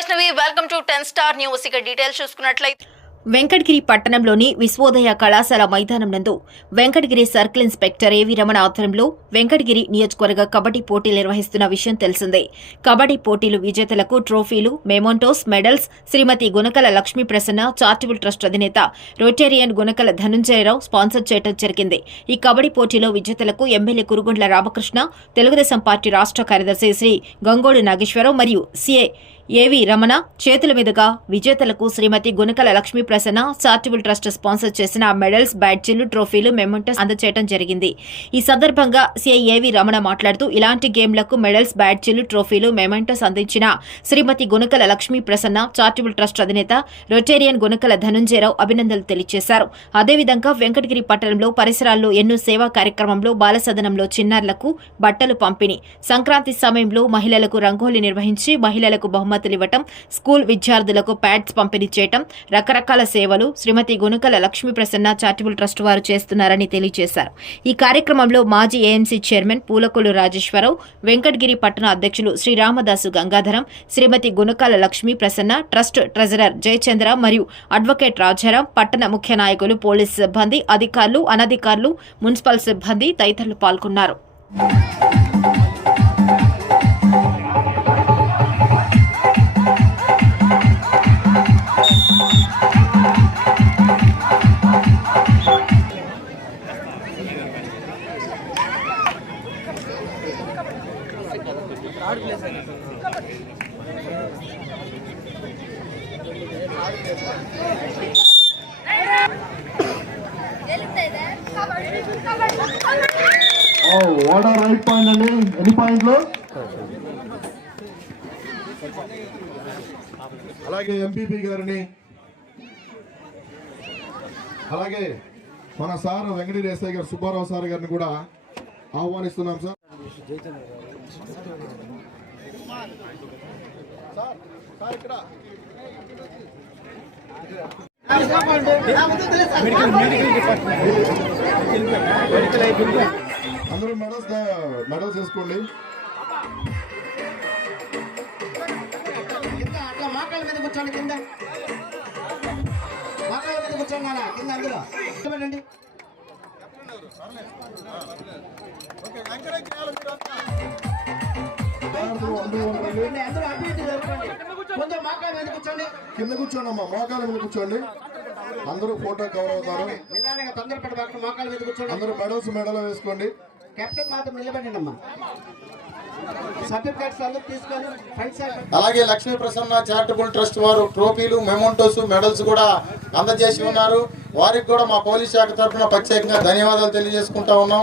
Welcome to ten star news ఇక details చూసుకున్నట్లయితే వెంకటగిరి పట్టణంలోని విశ్వోదయ కళాశాల మైదానం నందు వెంకటగిరి సర్కిల్ ఇన్స్పెక్టర్ ఏవి రమణ ఆధ్వర్యంలో వెంకటగిరి నియోజకవర్గ కబడ్డీ పోటీలు నిర్వహిస్తున్న విషయం తెలిసిందే. కబడ్డీ పోటీలు విజేతలకు ట్రోఫీలు mementos medals Shrimati Gunakala Lakshmi Prasanna charitable trust అధినేత రొటేరియన్ గుణకల ధనుంజయరావు స్పాన్సర్ చేయడం జరిగింది. ఈ కబడ్డీ పోటీలో విజేతలకు ఎమ్మెల్యే కురుగుండ్ల రామకృష్ణ తెలుగుదేశం పార్టీ రాష్ట్ర కార్యదర్శి శ్రీ గంగోడు నాగేశ్వరరావు మరియు సిఏ ఏవి రమణ? చేతుల మీదుగా విజేతలకు Shrimati Gunakala Lakshmi Prasanna charitable trust sponsor చేసిన మెడల్స్ బ్యాడ్జీలు ట్రోఫీలు మెమెంటస్ అందచేయడం జరిగింది. ఈ సందర్భంగా సీఐ ఏవి రమణ మాట్లాడుతూ ఇలాంటి గేమ్లకు మెడల్స్ బ్యాడ్జీలు ట్రోఫీలు మెమెంటస్ అందించిన శ్రీమతి గుణకల లక్ష్మీ ప్రసన్న చారిటబుల్ ట్రస్ట్ అధినేత రొటేరియన్ గుణకల ధనుంజయరావు అభినందనలు తెలియజేశారు అదేవిధంగా వెంకటగిరి పట్టణంలో పరిసరాల్లో ఎన్నో సేవా కార్యక్రమంలో బాలసదనంలో చిన్నారులకు బట్టలు పంపిణీ. సంక్రాంతి సమయంలో మహిళలకు రంగోలీ నిర్వహించి మహిళలకు బహుమతి ఇవ్వటం స్కూల్ విద్యార్థులకు ప్యాడ్స్ పంపిణీ చేయటం రకరకాల సేవలు శ్రీమతి గుణకల లక్ష్మీ ప్రసన్న చారిటబుల్ ట్రస్ట్ వారు చేస్తున్నారని తెలియజేశారు. ఈ కార్యక్రమంలో మాజీ ఏఎంసీ చైర్మన్ పూలకొల్లు రాజేశ్వరరావు వెంకటగిరి పట్టణ అధ్యక్షులు శ్రీరామదాసు గంగాధరం శ్రీమతి గుణకాల లక్ష్మీ ప్రసన్న ట్రస్ట్ ట్రెజరర్ జయచంద్ర మరియు అడ్వకేట్ రాజారాం పట్టణ ముఖ్య నాయకులు పోలీసు సిబ్బంది అధికారులు అనధికారులు మున్సిపల్ సిబ్బంది తదితరులు పాల్గొన్నారు. వాట్ రైట్ పాయింట్ అండి. ఎన్ని పాయింట్లు? అలాగే ఎంపీపీ గారిని అలాగే మన సార్ వెంకటేశ్వర గారు సుబ్బారావు సార్ గారిని కూడా ఆహ్వానిస్తున్నాం సార్. సార్ సార్ ఇక్కడ అందరూ మెడల్స్ మెడల్స్ వేసుకోండి అట్లా మాకాల మీద కూర్చోండి కింద. మాకాల మీద కూర్చోండి కింద అందులో. పెట్టండి కింద కూర్చోండి అమ్మా మోకాల మీద కూర్చోండి. అందరూ ఫోటో కవర్ అవుతారు. అందరూ మెడల్స్ మెడల్ వేసుకోండి. కెప్టెన్ మాత్రం నిలబడండి అమ్మా. అలాగే లక్ష్మీ ప్రసన్న చారిటబుల్ ట్రస్ట్ వారు ట్రోఫీలు మెమోంటోస్ మెడల్స్ కూడా అందజేసి ఉన్నారు. వారికి కూడా మా పోలీస్ శాఖ తరఫున ప్రత్యేకంగా ధన్యవాదాలు తెలియజేసుకుంటా ఉన్నాం.